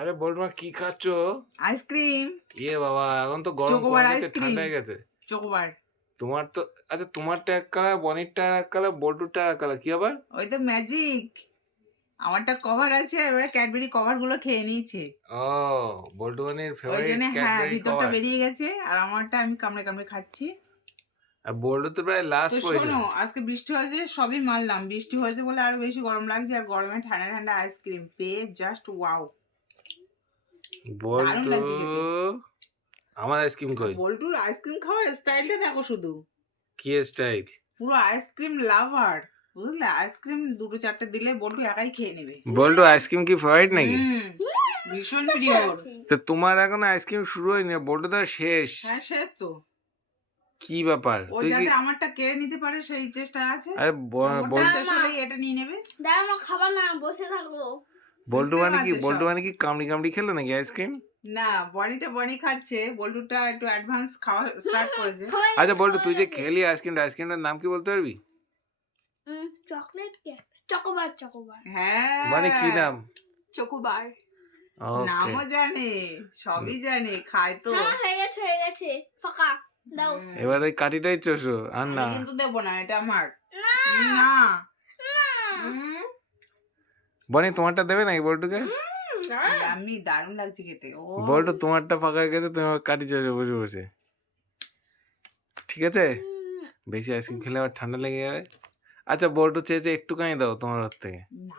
আরে বলমা কি খাচ্ছ? আইসক্রিম। ইয়ে বাবা, এখন তো গরম চকোবার কমে গেছে, আইসক্রিম। ঠান্ডা হয়ে গেছে। চকোবার। তোমার তো আচ্ছা, তোমারটা এক কালার, বনিরটা এক কালার, বল্টুরটা এক কালার, কি আবার? ওই তো ম্যাজিক। আমারটা কভার আছে, এবারে ক্যাডবেরি কভার গুলো খেয়ে নিয়েছে। ও, বল্টু বনির ওই ফেভারিট জন্য হ্যাঁ, ক্যাডবেরি ভিতরটা কভার। বেরিয়ে গেছে আর আমারটা আমি কামড়ে কামড়ে খাচ্ছি। আর বল্টু তো প্রায় লাস্ট তো পজিশন। শোনো, আজকে বৃষ্টি হয়েছে, সবই মারলাম। বৃষ্টি হয়েছে বলে আরো বেশি গরম লাগছে, আর গরমে ঠান্ডা ঠান্ডা আইসক্রিম পেয়ে জাস্ট ওয়াও। দারুণ বল্টু, লাগছে খেতে। আমার আইসক্রিম কই? বল্টুর আইসক্রিম খাওয়ার স্টাইলটা দেখো শুধু। কি স্টাইল! পুরো আইসক্রিম লাভার, বুঝলে? আইসক্রিম দুটো চারটে দিলে বল্টু একাই খেয়ে নেবে। বল্টু আইসক্রিম কি ফেভারিট নাকি? ভীষণ প্রিয়। তো তোমার এখন আইসক্রিম শুরু হয়নি, বল্টু তো শেষ। হ্যাঁ, শেষ তো। কি ব্যাপার? ও তুই কি যাতে আমারটা কেড়ে নিতে পারে সেই চেষ্টা আছে। আরে ওটা শেষ হলেই এটা নিয়ে নেবে। দাঁড়া, খাবার না, বসে থাকো। বল্টু System মানে কি? আছে বল্টু সব। মানে কি কামড়ি কামড়ি খেলো নাকি আইসক্রিম? না, বনি খাচ্ছে, বল্টুটা একটু অ্যাডভান্স খাওয়া স্টার্ট করেছে। আচ্ছা বল্টু, তুই যে খেলি আইসক্রিমটার নাম কি বলতে পারবি? Chocolate cake, chocobar. হ্যাঁ, মানে কি নাম? চকোবার। ওকে, নামও জানে, সবই জানে, খায় তো। হ্যাঁ, হয়ে গেছে। ফাঁকা দাও। এবার ওই কাঠিটাই চষো, আর আমি না। কিন্তু দেবো না, এটা আমার না। বনি তোমারটা দেবে নাকি বল্টুকে? আমি দারুণ লাগছে খেতে। ও বল্টু তোমারটা ফাঁকা হয়ে গেছে, তুমি আবার কাঠি চষো বসে বসে। ঠিক আছে, বেশি আইসক্রিম খেলে আবার ঠান্ডা লেগে যাবে। আচ্ছা বল্টু চেয়েছে একটুখানি দাও তোমার হাত থেকে, না,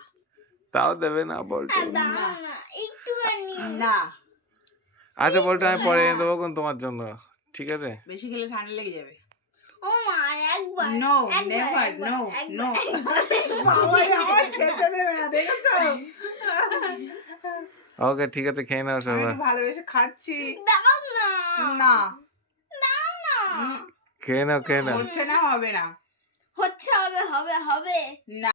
তাও দেবে না বল্টু। দাও না, একটুখানি। না, আচ্ছা বল্টু, আমি পরে এনে দেবো কোন তোমার জন্য, ঠিক আছে? বেশি খেলে ঠান্ডা লেগে যাবে। ও মা, একবার। No, never, no, no. বাবা রে, আমার খেতে দেবে না, দেখেছো? ওকে, ঠিক আছে, খেয়ে নাও আমি সবাই। একটু ভালোবেসে খাচ্ছি। দাও না। না, দাও না। খেয়ে নাও, খেয়ে নাও। হচ্ছে না, হবে না। হচ্ছে, হবে। না।